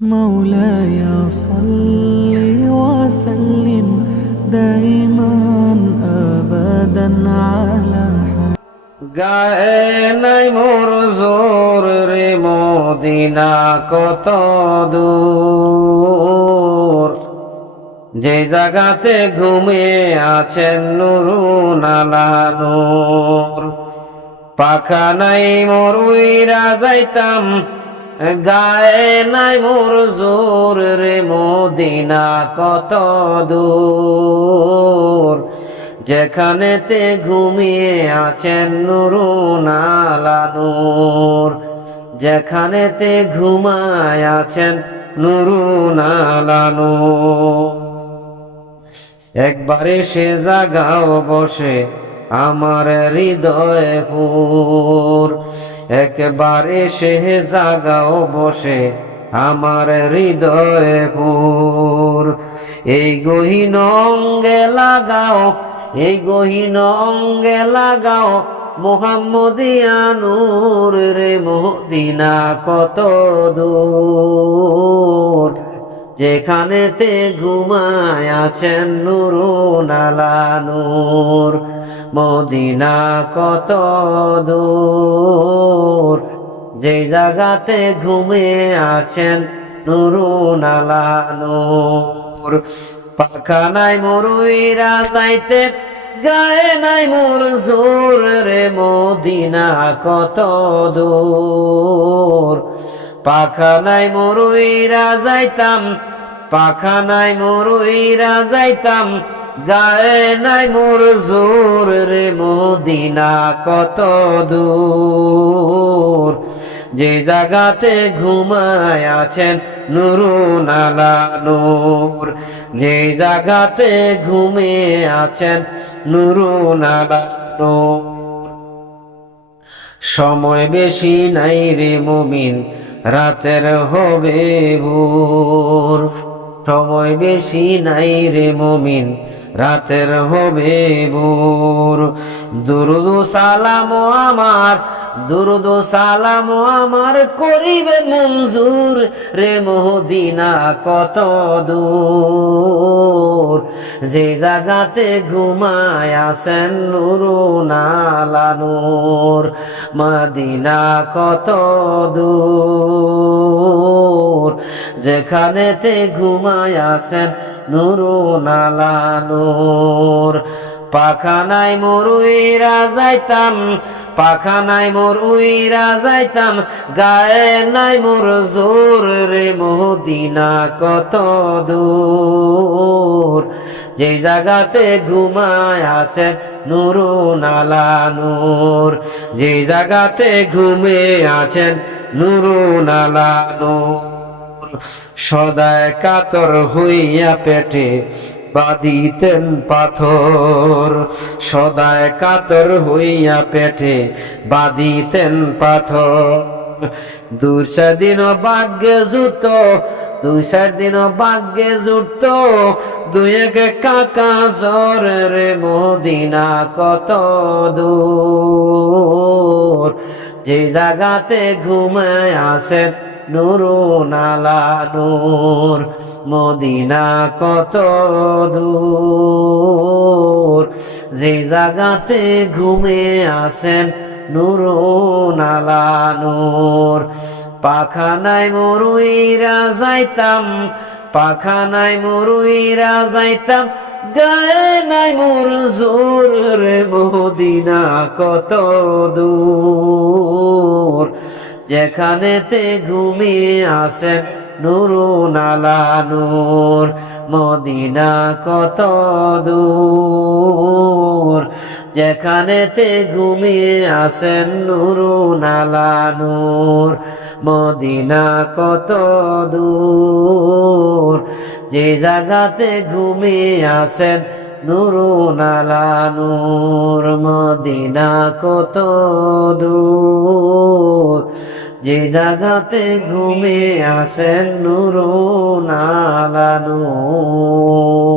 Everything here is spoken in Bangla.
مولاي صل وسلم دائما أبدا على গায়ে নাই মোর জোর রে মদিনা কত দূর, যে জায়গাতে ঘুমিয়ে আছেন নুরুন আলা নূর। পাখা নাই মোর উইরা যাইতাম, গায়ে নাই মোর জোর রে মদিনা কত দূর, যেখানেতে ঘুমিয়ে আছেন নুরুন আলা নূর, যেখানেতে ঘুমায় আছেন নুরুন আলা নূর। একবারে সে জাগাও বসে আমার হৃদয়ে ফুর, একবারে সে জাগাও বসে আমার হৃদয়ে ফুর। এই গহীন অঙ্গে লাগাও, এই গহীন অঙ্গে লাগাও মুহাম্মদিয়া নূর রে মদিনা কত দূর, যেখানেতে ঘুমায় আছেন নুরুন আলা নূর, মদিনা কত দূর, যে জায়গাতে ঘুমিয়ে আছেন নুরুন আলা নূর। পাখা নাই মোর উইরা যাইতে, গায়ে নাই মোর জোর রে মদিনা কত দূর। পাখা নাই মোর উইরা যাইতাম, পাখা নাই মোর উইরা যাইতাম, গায়ে নাই মোর জোর রে মদিনা কত দূর, যে জায়গাতে ঘুমায় আছেন নুরুন আলা নূর, যে জায়গাতে ঘুমিয়ে আছেন নুরুন আলা নূর। সময় বেশি নাই রে মুমিন, রাতের হবে ভোর, সময় বেশি নাই রে মুমিন, রাতের হবে ভোর। দুরুদ সালাম আমার, দুরুদ সালাম আমার করিবে মঞ্জুর রে মদিনা কত দূর, যে জায়গাতে ঘুমায় আছেন নুরুন আলা নূর, মদিনা কত দূর, যেখানেতে ঘুমায় আছেন নুরুন আলা নূর। পাখা নাই মোর উইরা যাইতাম, পাখা নাই মোর উইরা যাইতাম, গায়ে নাই মোর জোর রে মদিনা কত দূর, যে জায়গাতে ঘুমায় আছেন নুরুন আলা নূর, যে জায়গাতে ঘুমে আছেন নুরুন আলা নূর। সদায় কাতর হইয়া পেটে বাঁধিতেন পাথর, সদায় কাতর হইয়া পেটে বাঁধিতেন পাথর। দুই চার দিন ভাগ্যে জুত, দুই চার দিন ভাগ্যে জুট, দুই এক কাকা জ্বর রে মদিনা কত দূর, যে জায়গাতে ঘুমায় আছেন নুরুন আলা নূর, মদিনা কত দূর, যে জায়গাতে ঘুমিয়ে আছেন নুরুন আলা নূর। পাখা নাই মোর উইরা যাইতাম, পাখা নাই মোর উইরা যাইতাম, গায়ে নাই মোর জোর রে মদিনা কত দূর, যেখানেতে ঘুমিয়ে আছেন নুরুন আলা নূর, মদিনা কত দূর, যেখানেতে ঘুমিয়ে আছেন নুরুন আলা নূর, মদিনা কত দূর, যে জায়গাতে ঘুমিয়ে আছেন নুরুন আলা নূর, মদিনা কত দূর, যে জায়গাতে ঘুমিয়ে আছেন নুরুন আলা নূর।